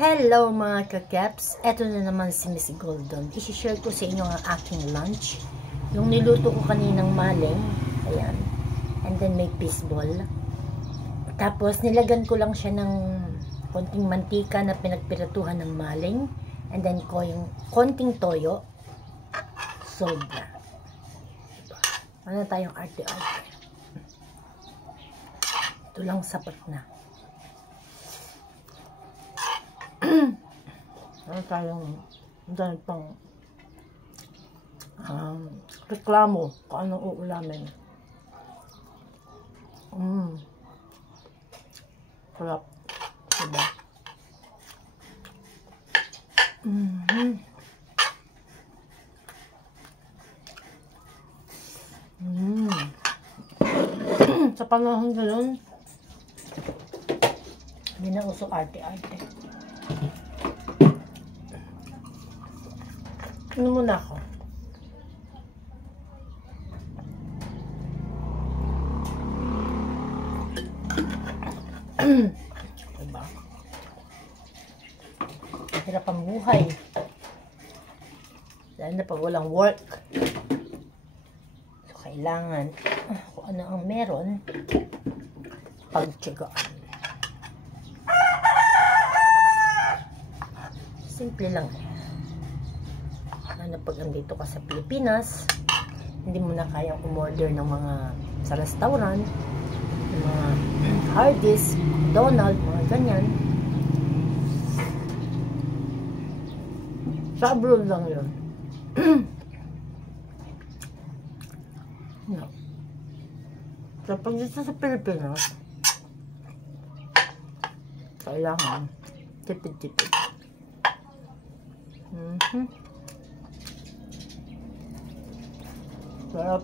Hello mga kakeps, eto na naman si Miss Golden. I-share ko sa inyo ang aking lunch. Yung niluto ko kaninang maling, ayan. And then may fishball. Tapos nilagan ko lang siya ng konting mantika na pinagpiratuhan ng maling. And then ko yung konting toyo. Sold na. Ano tayong arte-arte. Ito lang sapat na. Ano tayong dahil pang reklamo kung anong uulamin. Sarap. Diba? Sa panahon ngayon, hindi na uso arte-arte. Ano muna ako? Diba? Hirap ang buhay. Dahil na pag walang work. So, kailangan kung ano ang meron, pagtsagaan. Simple lang. Ano pag andito ka sa Pilipinas, hindi mo na kayang umorder ng mga sa restaurant, ng mga Hardee's, Donald, mga ganyan. Sa abroad lang yun. No. So pag dito sa Pilipinas, kailangan tipid-tipid. Sarap.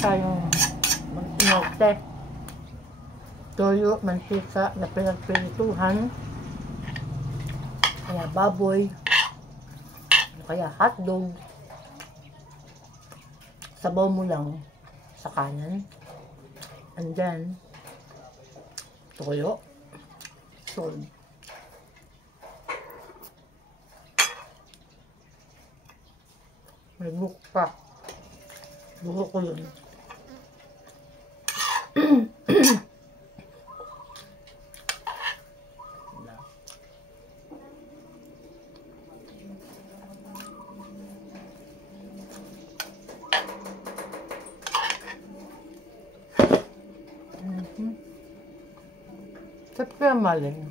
Tayong mag-inote. Toyo, mantika na pinagpirituhan. Kaya baboy. Kaya hotdog. Sabaw mo lang sa kanan. And then, toyo. Sold. May buhok pa. Buhok ko yun. Sarap kaya maling.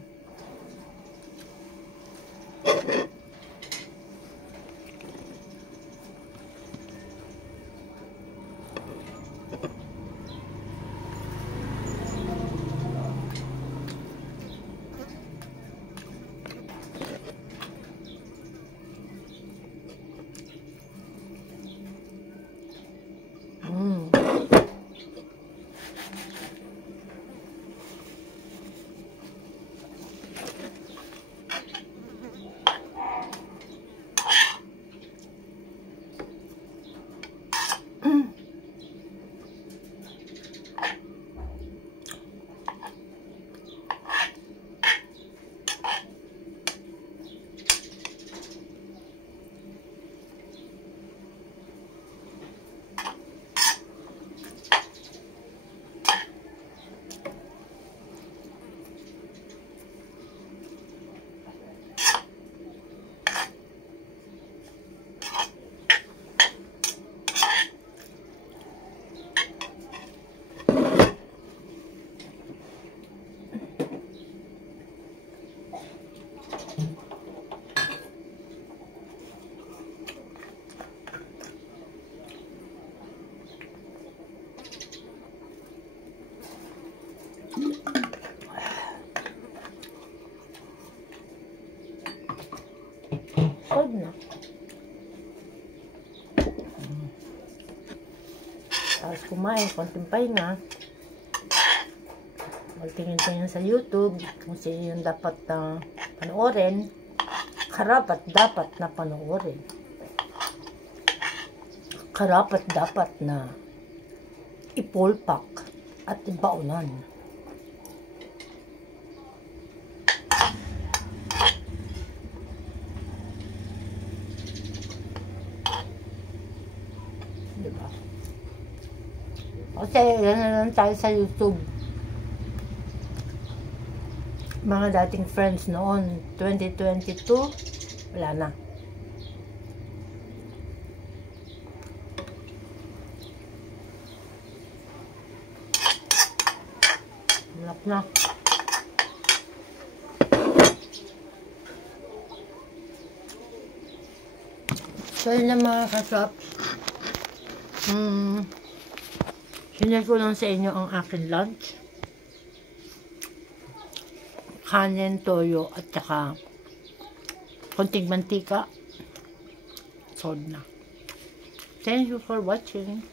Sold na. Tapos kumain, konting pahinga. tingin-tingin sa YouTube kung sino yung dapat panoorin, karapat dapat na panoorin. Karapat dapat na ipolpak at ibaunan. Diba? Kasi yan na lang tayo sa YouTube. Mga dating friends noon, 2022, wala na. Malap na. So yun na mga kaswap. Sinare ko lang sa inyo ang aking lunch. Kanin, toyo, at saka konting mantika. Solve na. Thank you for watching.